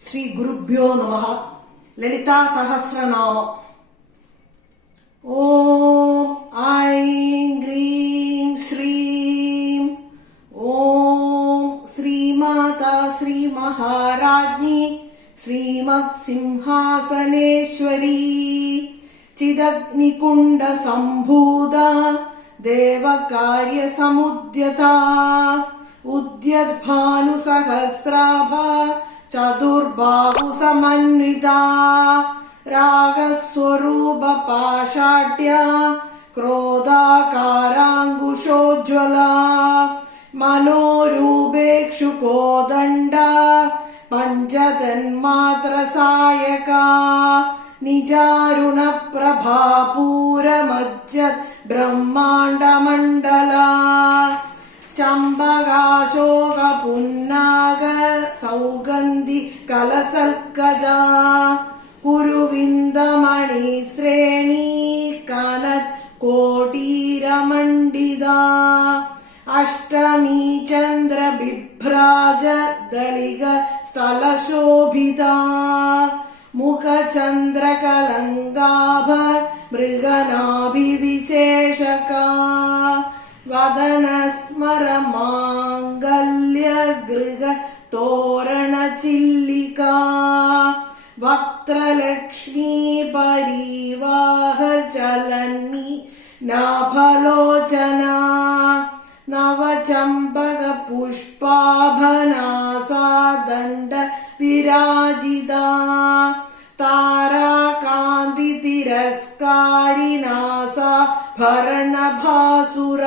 ശ്രീ ഗുരുഭ്യോ നമഃ. ലളിതാ സഹസ്രനാമം. ഓം ഐം ഗ്രീം ശ്രീം ഓം ശ്രീമാതാ ശ്രീ മഹാരാജ്ഞി ശ്രീമത് സിംഹാസനേശ്വരി ചിദഗ്നികുണ്ഡ സംഭൂത ദേവകാര്യ സമുദ്യത ഉദ്യദ്ഭാനുസഹസ്രാഭ ചതുർബാഹു സമന്വിത രാഗസ്വരൂപ പാഷാഢ്യ ക്രോധാകാരാങ്കുശോജ്വല മനോരൂപേക്ഷു കോദണ്ഡ പഞ്ചതന്മാത്ര സായക നിജാരുണ പ്രഭാപൂരമജ്ജത് ബ്രഹ്മാണ്ഡമണ്ഡല ചമ്പകാശോക പുന്നാഗ സൗഗന്ധി കലസൽക്കജ കുരുവിന്ദമണി ശ്രേണി കനത് കോടീരമണ്ഡിത അഷ്ടമീ ചന്ദ്ര ബിഭ്രാജ ദളിക സ്ഥലശോഭിത മുഖചന്ദ്രകലങ്കാഭ മൃഗനാഭിവിശേഷക വദനസ്മര മാംഗല്യ ഗൃഹ തോരണ ചില്ലിക വക്ത്രലക്ഷ്മീ പരിവാഹ ചലന്മി നാഭലോചന നവചമ്പക പുഷ്പാഭനാസാദണ്ഡ വിരാജിത താരാകാന്തി തിരസ്കാരിനാസാ ഭരണഭാസുര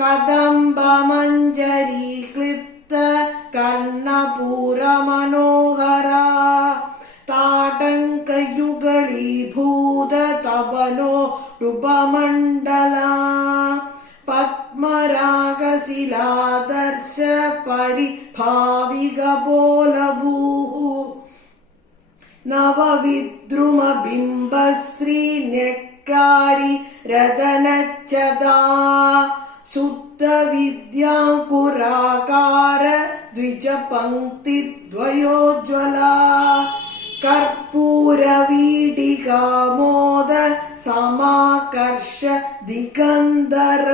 കദംബമഞ്ജരീ ക്ലിപ്ത കർണപൂര മനോഹര താടങ്കയുഗളീഭൂത തപനോ രൂപമണ്ഡല പത്മരാഗശിലാദർശ പരിഭാവിക പോലഭൂഹു നവവിദ്രുമബിംബശ്രീ ന്യക്കാരി രതനച്ചതാ ശുദ്ധവിദ്യാങ്കുരാകാര ദ്വിജപംക്തിദ്വയോജ്വല കർപ്പൂരവീടികാമോദ സമാകർഷ ദിഗന്ധര.